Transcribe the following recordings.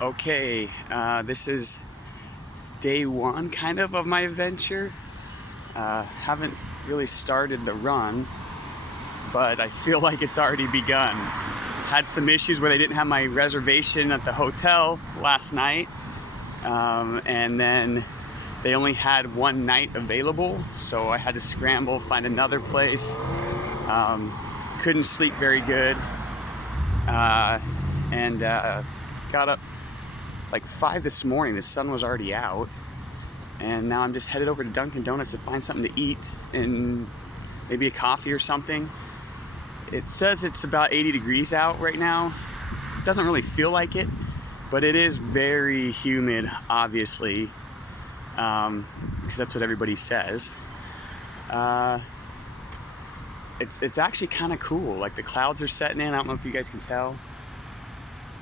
Okay, this is day one kind of my adventure. Haven't really started the run, but I feel like it's already begun. Had some issues where they didn't have my reservation at the hotel last night, and then they only had one night available, so I had to scramble, find another place. Couldn't sleep very good, and got up like 5 this morning. The sun was already out, and now I'm just headed over to Dunkin' Donuts to find something to eat and maybe a coffee or something. It says it's about 80 degrees out right now. It doesn't really feel like it, but it is very humid, obviously, because that's what everybody says. It's actually kind of cool. Like, the clouds are setting in. I don't know if you guys can tell.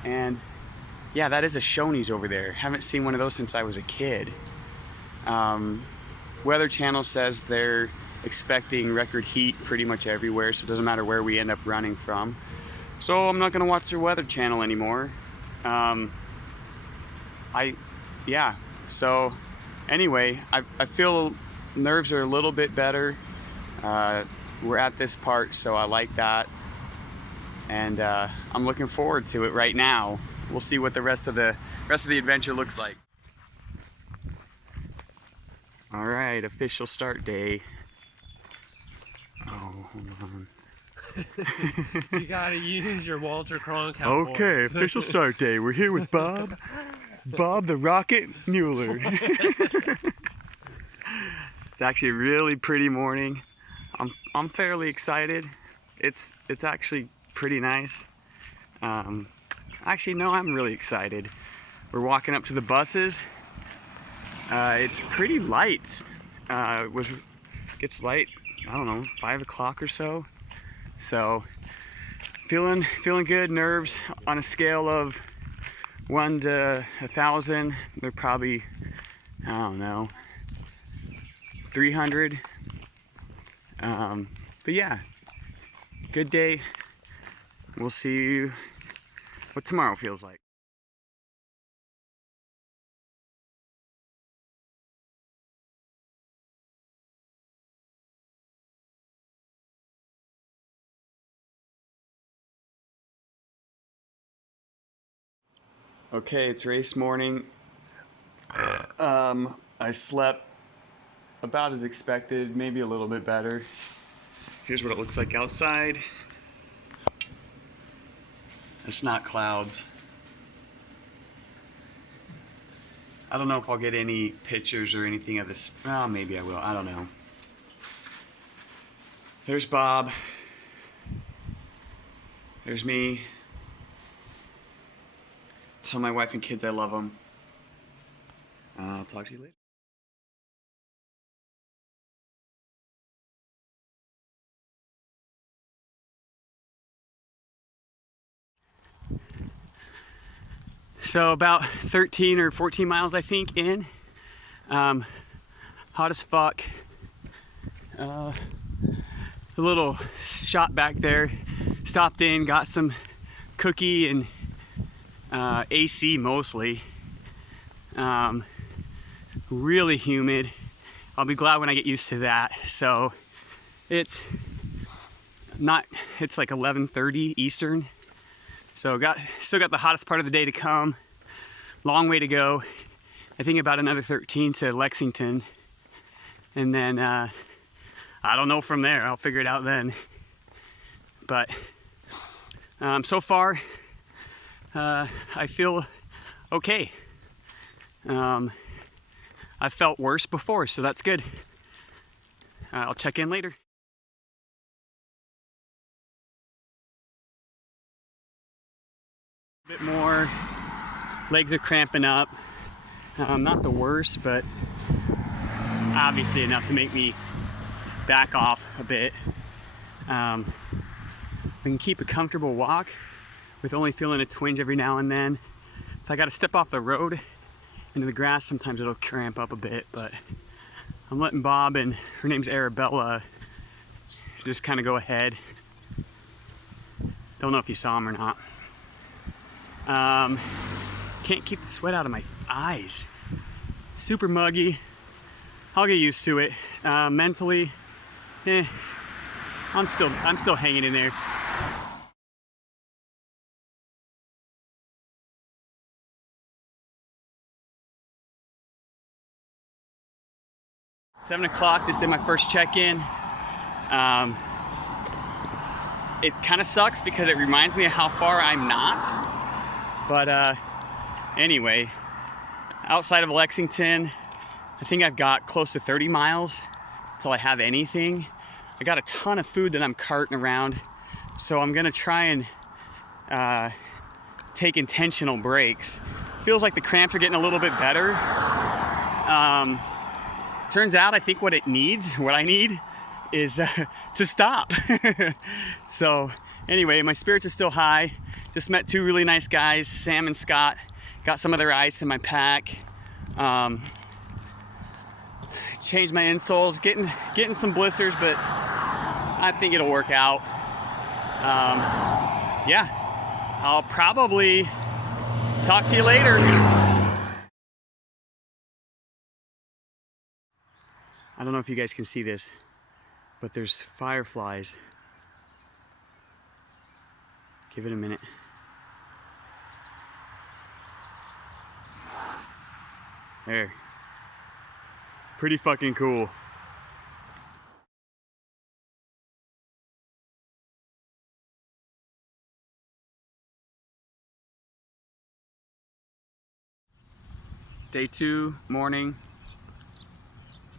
And yeah, that is a Shoney's over there. Haven't seen one of those since I was a kid. Weather Channel says they're expecting record heat pretty much everywhere, so it doesn't matter where we end up running from. So I'm not gonna watch the Weather Channel anymore. So anyway, I feel nerves are a little bit better. We're at this part, so I like that. And I'm looking forward to it right now. We'll see what the rest of the adventure looks like. All right, official start day. Oh, hold on. You gotta use your Walter Cronkite Okay, voice. official start day. We're here with Bob the Rocket Mueller. It's actually a really pretty morning. I'm fairly excited. It's actually pretty nice. Actually, no, I'm really excited. We're walking up to the buses. It's pretty light. Gets light, I don't know, 5 o'clock or so. So feeling good. Nerves on a scale of 1 to 1,000. They're probably, I don't know, 300. But yeah, good day. We'll see what tomorrow feels like. Okay, it's race morning. I slept about as expected, maybe a little bit better. Here's what it looks like outside. It's not clouds. I don't know if I'll get any pictures or anything of this. Oh, maybe I will. I don't know. There's Bob. There's me. Tell my wife and kids I love them. I'll talk to you later. So about 13 or 14 miles, I think, in. Hot as fuck. A little shop back there. Stopped in, got some cookie and AC mostly. Really humid. I'll be glad when I get used to that. So it's like 11:30 Eastern. So still got the hottest part of the day to come. Long way to go. I think about another 13 to Lexington. And then I don't know from there. I'll figure it out then. But so far I feel okay. I've felt worse before, so that's good. I'll check in later. A bit more. Legs are cramping up. Not the worst, but obviously enough to make me back off a bit. I can keep a comfortable walk with only feeling a twinge every now and then. If I gotta step off the road into the grass, sometimes it'll cramp up a bit, but I'm letting Bob, and her name's Arabella, just kind of go ahead. Don't know if you saw him or not. can't keep the sweat out of my eyes. Super muggy. I'll get used to it. Mentally, I'm still hanging in there. Seven o'clock, just did my first check-in. It kind of sucks because it reminds me of how far I'm not. But anyway, outside of Lexington, I think I've got close to 30 miles till I have anything. I got a ton of food that I'm carting around, so I'm gonna try and take intentional breaks. Feels like the cramps are getting a little bit better. Turns out I think what I need is to stop. So anyway, my spirits are still high. Just met two really nice guys, Sam and Scott. Got some of their ice in my pack. Changed my insoles, getting some blisters, but I think it'll work out. Yeah, I'll probably talk to you later. I don't know if you guys can see this, but there's fireflies. Give it a minute. There. Pretty fucking cool. Day 2, morning.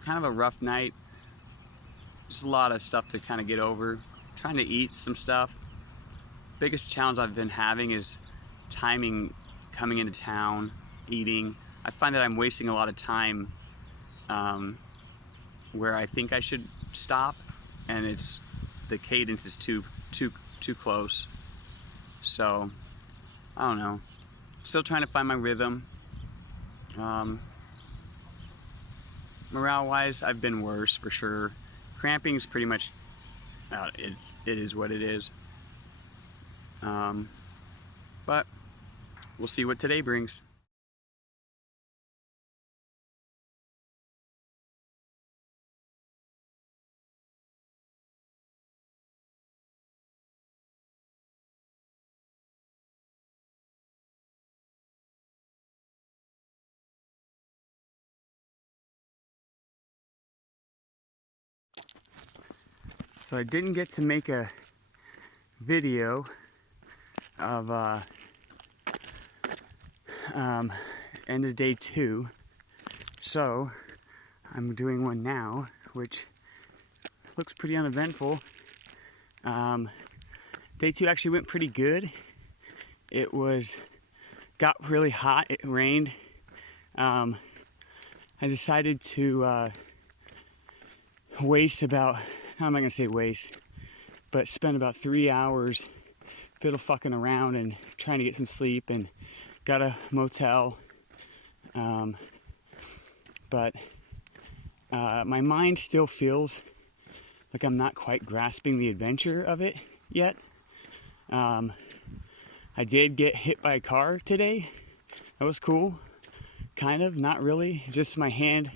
Kind of a rough night. Just a lot of stuff to kind of get over. Trying to eat some stuff. Biggest challenge I've been having is timing coming into town, eating. I find that I'm wasting a lot of time where I think I should stop, and the cadence is too close. So I don't know. Still trying to find my rhythm. Morale-wise, I've been worse for sure. Cramping is pretty much it is what it is. But we'll see what today brings. So I didn't get to make a video of end of day 2, so I'm doing one now, which looks pretty uneventful. Day 2 actually went pretty good. It got really hot. It rained. I decided to waste about, how am I gonna say waste, but spend about 3 hours fiddle fucking around and trying to get some sleep, and got a motel. But my mind still feels like I'm not quite grasping the adventure of it yet. I did get hit by a car today. That was cool. Kind of, not really. Just my hand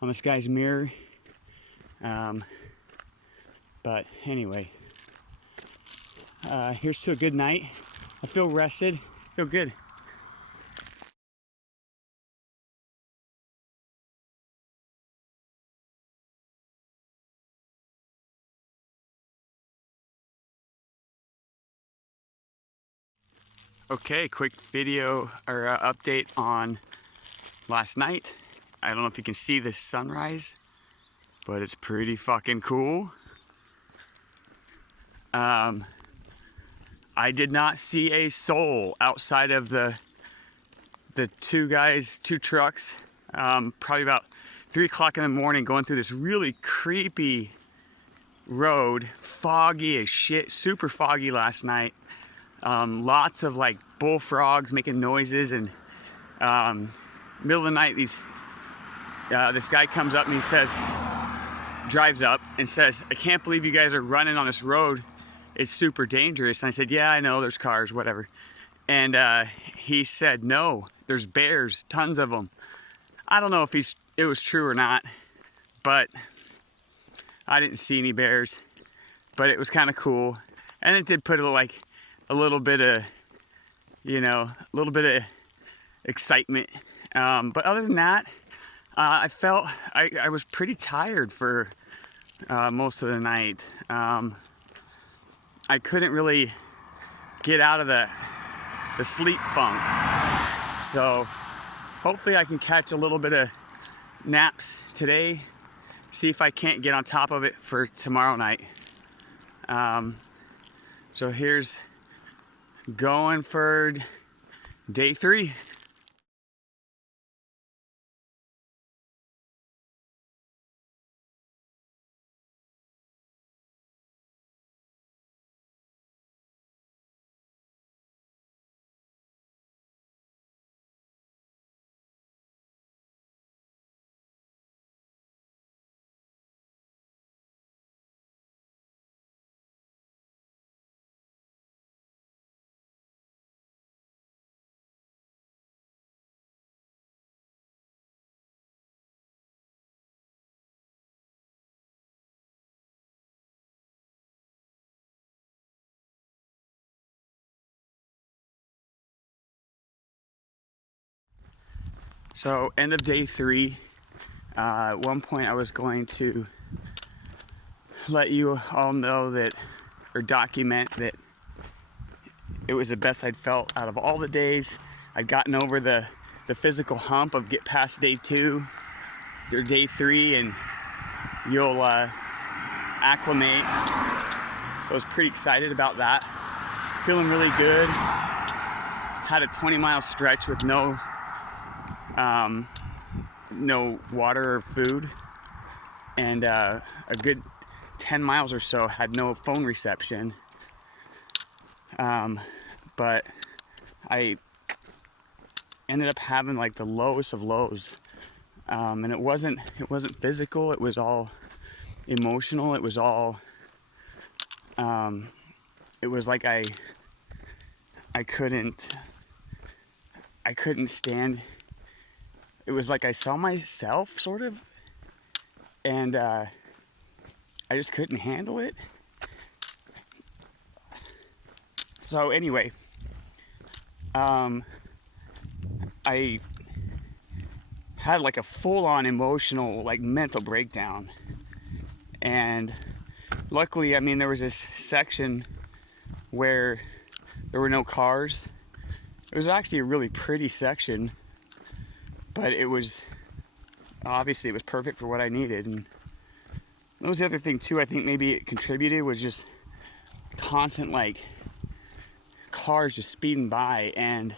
on this guy's mirror. But anyway, here's to a good night. I feel rested, feel good. Okay, quick video or update on last night. I don't know if you can see the sunrise, but it's pretty fucking cool. I did not see a soul outside of the two trucks. Probably about 3 o'clock in the morning, going through this really creepy road, foggy as shit, super foggy last night. Lots of like bullfrogs making noises, and middle of the night, this guy comes up and he drives up and says, "I can't believe you guys are running on this road. It's super dangerous." And I said, "Yeah, I know, there's cars, whatever." And he said, no, there's bears, tons of them. I don't know if it was true or not, but I didn't see any bears, but it was kind of cool. And it did put a little bit of, a little bit of excitement. But other than that, I felt I was pretty tired for most of the night. I couldn't really get out of the sleep funk. So hopefully I can catch a little bit of naps today. See if I can't get on top of it for tomorrow night. So here's going for day 3. So end of day 3. At one point I was going to let you all know that, or document that it was the best I'd felt out of all the days. I'd gotten over the physical hump of get past day 2 or day 3 and you'll acclimate. So I was pretty excited about that. Feeling really good. Had a 20-mile stretch with no water or food, and a good 10 miles or so had no phone reception. But I ended up having like the lowest of lows, and it wasn't physical. It was all emotional. It was all it was like I couldn't stand. It was like I saw myself, sort of, and I just couldn't handle it. So anyway, I had like a full-on emotional, like mental breakdown. And luckily, I mean, there was this section where there were no cars. It was actually a really pretty section, but it was obviously it was perfect for what I needed. And that was the other thing too. I think maybe it contributed was just constant like cars just speeding by and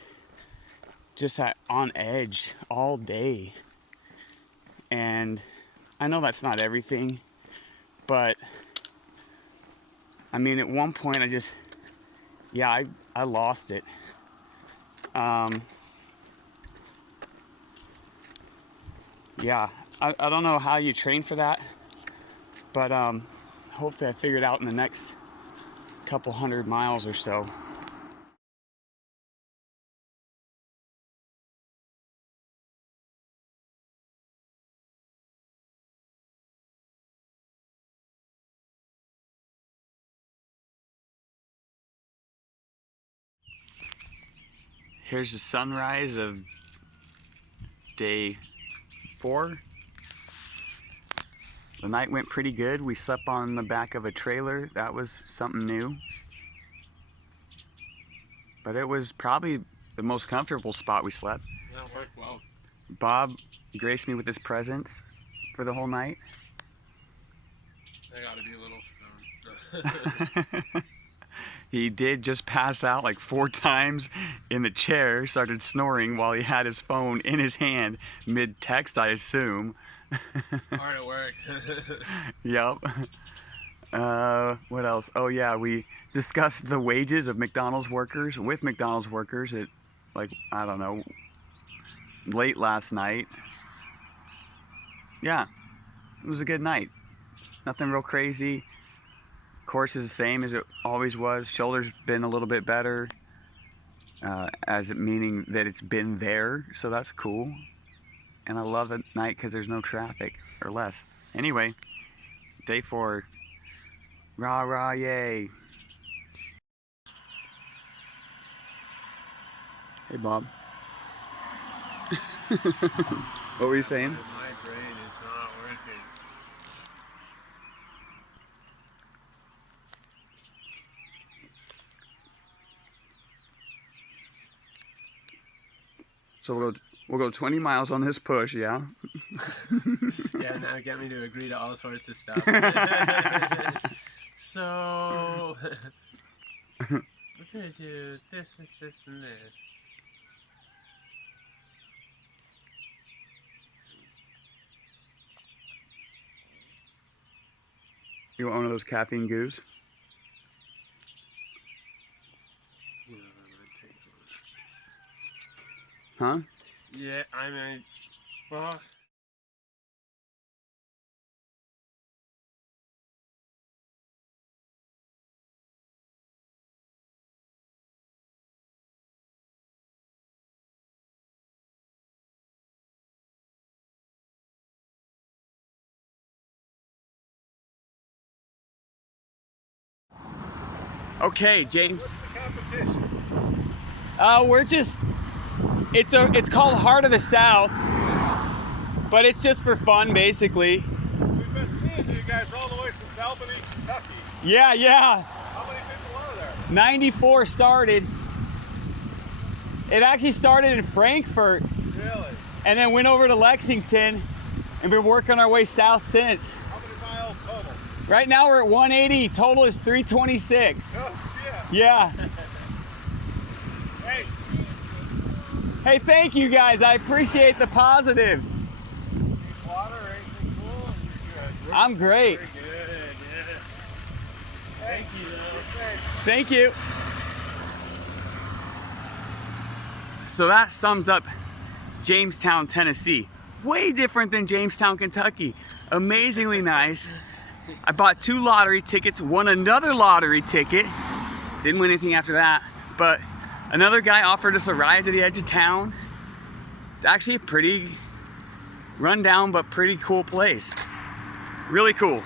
just that on edge all day. And I know that's not everything, but I mean, at one point I lost it. Yeah, I don't know how you train for that, but hopefully I figure it out in the next couple 100 miles or so. Here's the sunrise of day 4. The night went pretty good. We slept on the back of a trailer. That was something new. But it was probably the most comfortable spot we slept. That worked well. Bob graced me with his presence for the whole night. I gotta be a little stoned. He did just pass out like 4 times in the chair, started snoring while he had his phone in his hand, mid-text, I assume. Hard at work. Yep. What else? Oh yeah, we discussed the wages of McDonald's workers with McDonald's workers at, like, I don't know, late last night. Yeah, it was a good night. Nothing real crazy. Course is the same as it always was. Shoulder's been a little bit better. as it meaning that it's been there, so that's cool. And I love at night because there's no traffic, or less. Anyway, day 4. Rah rah yay. Hey Bob. What were you saying? My brain is not working. So we'll go 20 miles on this push, yeah? Yeah, now get me to agree to all sorts of stuff. So we're gonna do this, and this. You want one of those caffeine goos? You know, I'm gonna take one. Huh? Yeah, I mean, well. Okay, James. What's the competition? We're just, it's called Heart of the South, but it's just for fun, basically. We've been seeing you guys all the way since Albany, Kentucky. Yeah. How many people are there? 94 started. It actually started in Frankfurt Really? and then went over to Lexington and been working our way south since. How many miles total? Right now we're at 180, total is 326. Oh shit. Yeah. Hey, Hey, thank you guys, I appreciate the positive. need water or anything cool? You're good. I'm great. Good, yeah. Hey, Thank you, though. you're safe. Thank you. So that sums up Jamestown, Tennessee. Way different than Jamestown, Kentucky. Amazingly nice. I bought 2 lottery tickets, won another lottery ticket. Didn't win anything after that, but another guy offered us a ride to the edge of town. It's actually a pretty rundown but pretty cool place. Really cool.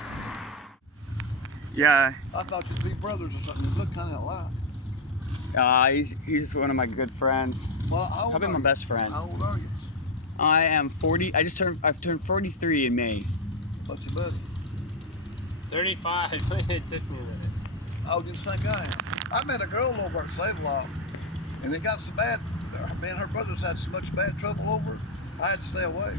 Yeah, I thought you'd be brothers or something. You look kind of alike. he's one of my good friends. Well, how old Probably are my you? best friend. How old are you? I am 40. I've turned 43 in May. What's your buddy? 35. It took me a minute. Oh, you think I am? I met a girl over at Save-A-Lot, and it got so bad. Me and her brothers had so much bad trouble over it, I had to stay away.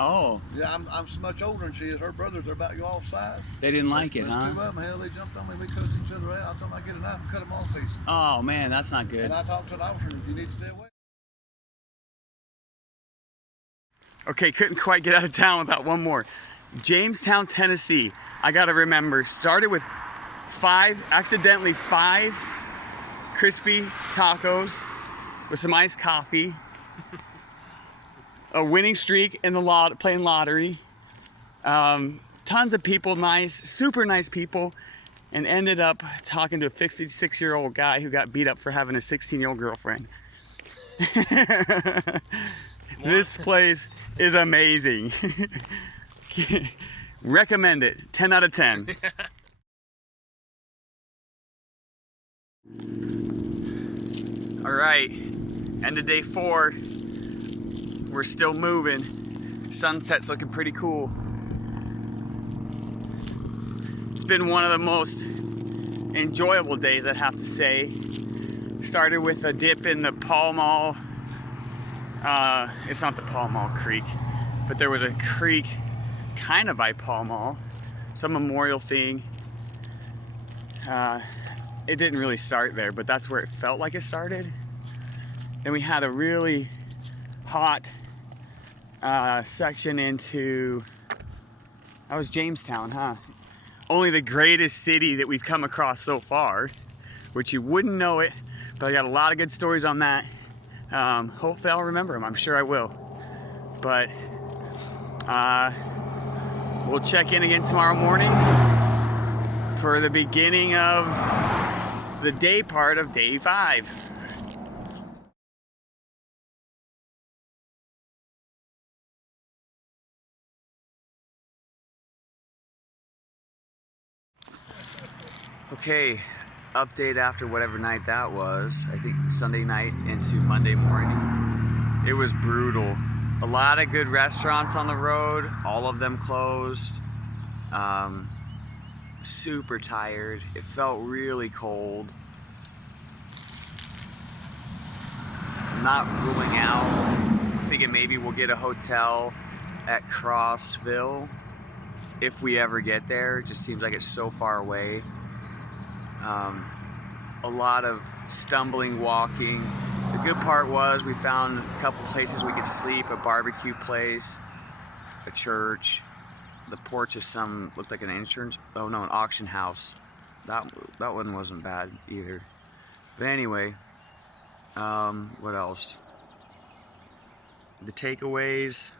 Oh, Yeah, I'm so much older than she is. Her brothers are about your size. they didn't like it, There's huh? 2 of them. Hell, they jumped on me. We cussed each other out. I told them I'd get a knife and cut them all to pieces. Oh man, that's not good. And I talked to the officer, if you need to stay away. Okay, couldn't quite get out of town without one more. Jamestown, Tennessee. I gotta remember, started with accidentally five crispy tacos with some iced coffee, a winning streak in the playing lottery, tons of people, super nice people, and ended up talking to a 56-year-old guy who got beat up for having a 16-year-old girlfriend. This place is amazing. Recommend it. 10 out of 10. All right, end of day 4. We're still moving. Sunset's looking pretty cool. It's been one of the most enjoyable days, I'd have to say. Started with a dip in the Pall Mall. It's not the Pall Mall Creek, but there was a creek kind of by Pall Mall, some memorial thing. It didn't really start there, but that's where it felt like it started. Then we had a really hot section into, that was Jamestown, huh? Only the greatest city that we've come across so far, which you wouldn't know it, but I got a lot of good stories on that. Hopefully I'll remember them, I'm sure I will. But we'll check in again tomorrow morning for the beginning of the day part of day 5. Okay, update after whatever night that was. I think Sunday night into Monday morning. It was brutal. A lot of good restaurants on the road, all of them closed. Super tired. It felt really cold. I'm not ruling out. I'm thinking maybe we'll get a hotel at Crossville if we ever get there. It just seems like it's so far away. A lot of stumbling, walking. The good part was we found a couple places we could sleep, a barbecue place, a church, the porch of some, looked like an insurance, oh no, an auction house. That one wasn't bad either. But anyway, what else? The takeaways,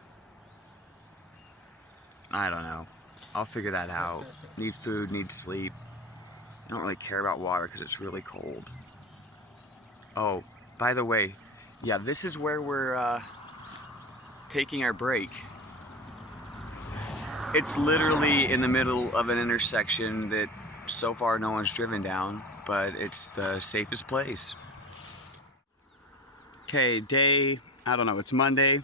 I don't know. I'll figure that out. Need food, need sleep. I don't really care about water because it's really cold. Oh, by the way, yeah, this is where we're taking our break. It's literally in the middle of an intersection that so far no one's driven down, but it's the safest place. Okay, I don't know, it's Monday.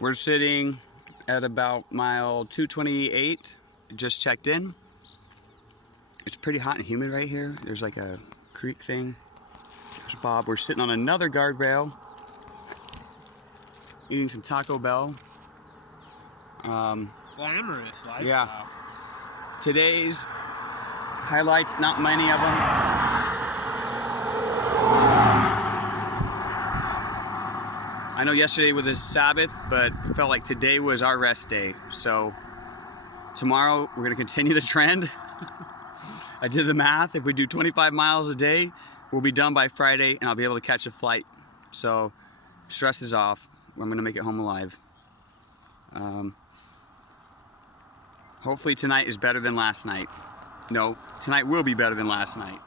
We're sitting at about mile 228. Just checked in. It's pretty hot and humid right here. There's like a creek thing. There's Bob. We're sitting on another guardrail, eating some Taco Bell. Glamorous lifestyle. Yeah. Today's highlights, not many of them. I know yesterday was a Sabbath, but it felt like today was our rest day. So tomorrow we're gonna continue the trend. I did the math. If we do 25 miles a day, we'll be done by Friday and I'll be able to catch a flight. So stress is off. I'm gonna make it home alive. Hopefully tonight is better than last night. No, tonight will be better than last night.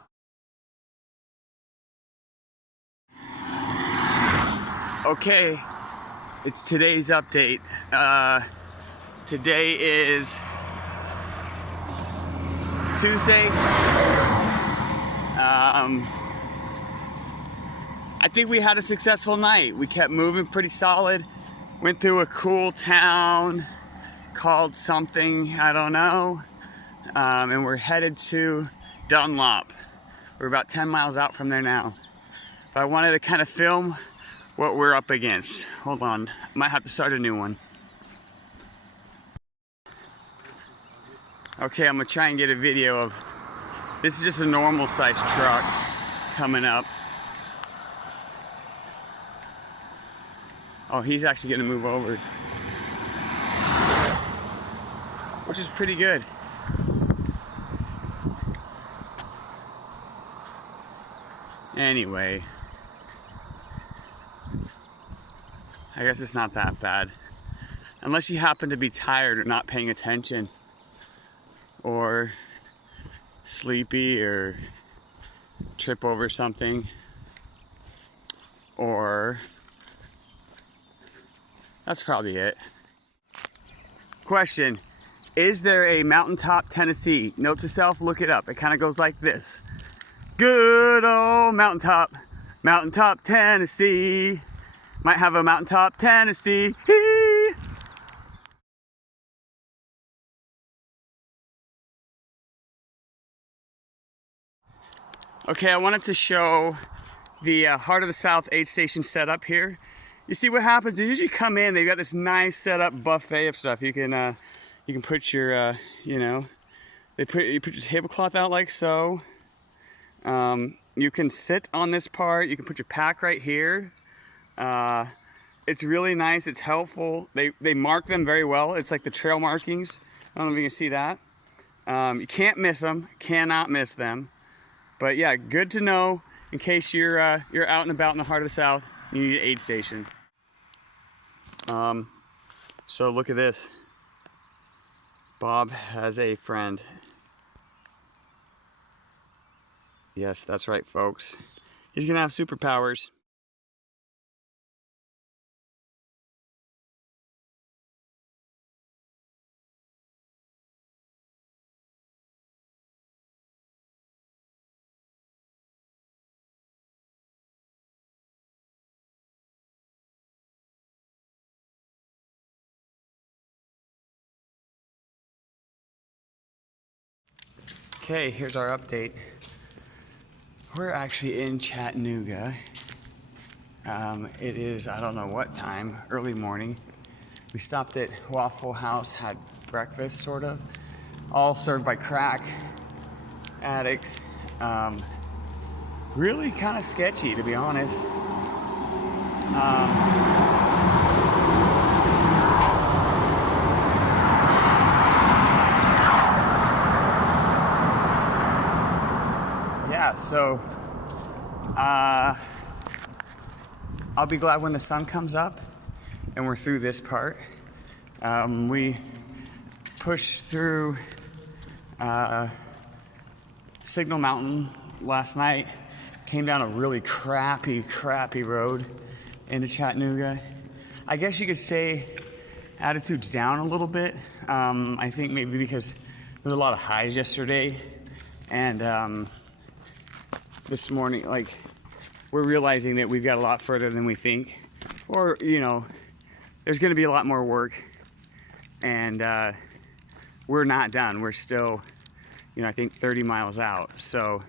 Okay, it's today's update. Today is Tuesday. I think we had a successful night. We kept moving pretty solid. Went through a cool town called something, I don't know. And we're headed to Dunlop. We're about 10 miles out from there now. But I wanted to kind of film what we're up against. Hold on, might have to start a new one. Okay, I'm gonna try and get a video of, this is just a normal sized truck coming up. Oh, he's actually gonna move over, which is pretty good. Anyway, I guess it's not that bad. Unless you happen to be tired or not paying attention, or sleepy, or trip over something, or that's probably it. Question, is there a Mountaintop, Tennessee? Note to self, look it up. It kind of goes like this. Good old Mountaintop, Mountaintop, Tennessee. Might have a Mountaintop, Tennessee. Okay, I wanted to show the Heart of the South aid station setup here. You see what happens is you come in, they've got this nice setup buffet of stuff. You can put your, you put your tablecloth out like so. You can sit on this part. You can put your pack right here. It's really nice. It's helpful. They mark them very well. It's like the trail markings. I don't know if you can see that. You can't miss them. Cannot miss them. But yeah, good to know in case you're out and about in the heart of the South. You need an aid station. So look at this. Bob has a friend. Yes, that's right, folks. He's gonna have superpowers. Okay, here's our update. We're actually in Chattanooga. It is, I don't know what time, early morning. We stopped at Waffle House, had breakfast, sort of. All served by crack addicts. Really kind of sketchy, to be honest. Yeah, so I'll be glad when the sun comes up and we're through this part. We pushed through Signal Mountain last night, came down a really crappy road into Chattanooga. I guess you could say attitude's down a little bit. I think maybe because there's a lot of highs yesterday, and this morning, like, we're realizing that we've got a lot further than we think, or, you know, there's going to be a lot more work, and we're not done. We're still, you know, I think 30 miles out. So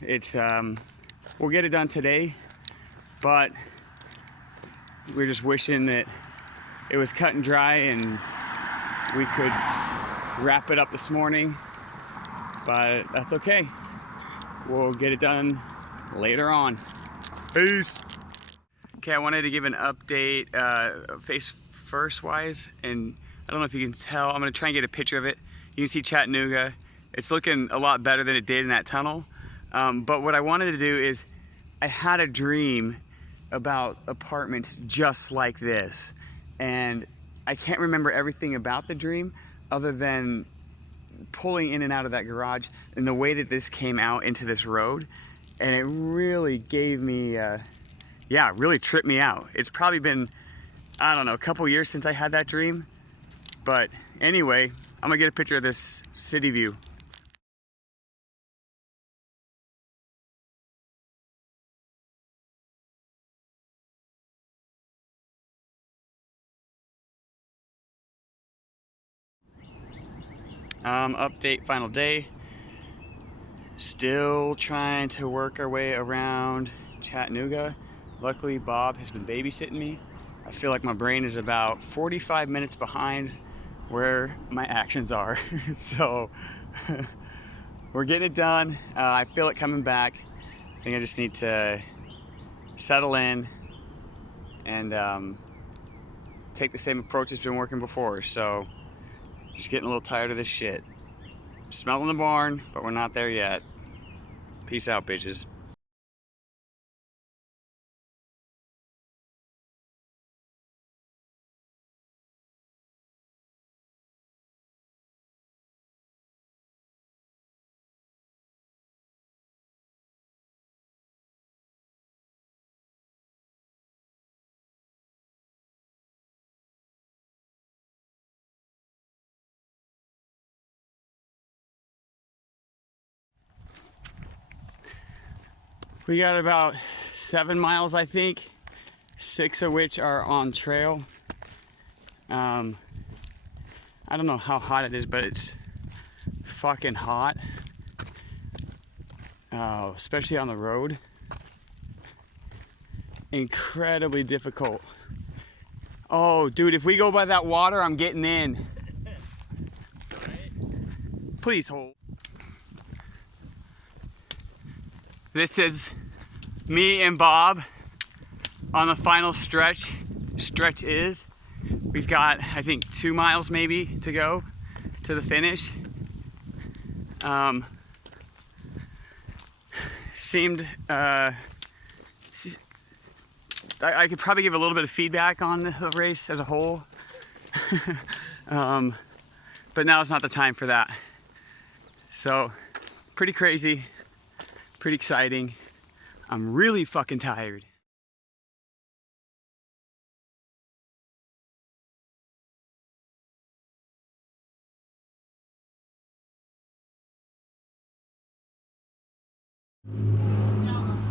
it's we'll get it done today, but we're just wishing that it was cut and dry and we could wrap it up this morning, but that's okay. We'll get it done later on. Peace. Okay, I wanted to give an update face first wise, and I don't know if you can tell, I'm gonna try and get a picture of it. You can see Chattanooga. It's looking a lot better than it did in that tunnel. But what I wanted to do is, I had a dream about apartments just like this. And I can't remember everything about the dream other than pulling in and out of that garage and the way that this came out into this road. And it really gave me, yeah, really tripped me out. It's probably been, I don't know, a couple years since I had that dream. But anyway, I'm gonna get a picture of this city view. Update, final day. Still trying to work our way around Chattanooga. Luckily, Bob has been babysitting me. I feel like my brain is about 45 minutes behind where my actions are. So we're getting it done. I feel it coming back. I think I just need to settle in and take the same approach that's been working before. So just getting a little tired of this shit. Smelling the barn, but we're not there yet. Peace out, bitches. We got about 7 miles, I think, 6 of which are on trail. I don't know how hot it is, but it's fucking hot, especially on the road. Incredibly difficult. Oh, dude, if we go by that water, I'm getting in. Please hold. This is me and Bob on the final stretch. Stretch is, we've got, I think, 2 miles maybe to go to the finish. Seemed, I could probably give a little bit of feedback on the race as a whole. But now is not the time for that. So, pretty crazy. Pretty exciting. I'm really fucking tired.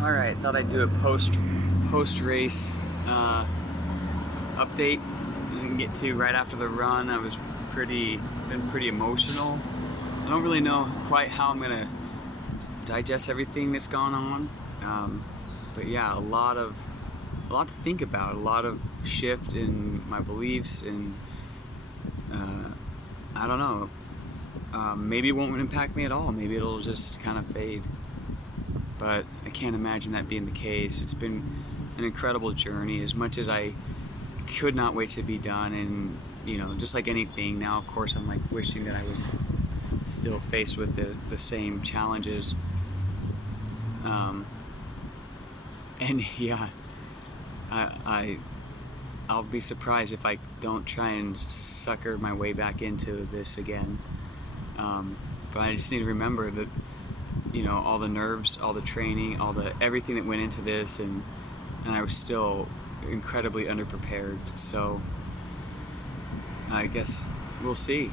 All right, thought I'd do a post race update. I didn't get to right after the run. I was been pretty emotional. I don't really know quite how I'm gonna digest everything that's gone on. But yeah, a lot to think about, a lot of shift in my beliefs, and I don't know. Maybe it won't impact me at all. Maybe it'll just kind of fade. But I can't imagine that being the case. It's been an incredible journey. As much as I could not wait to be done, and just like anything, now of course I'm like wishing that I was still faced with the same challenges. And yeah, I'll be surprised if I don't try and sucker my way back into this again. But I just need to remember that, all the nerves, all the training, everything that went into this, and I was still incredibly underprepared. So I guess we'll see.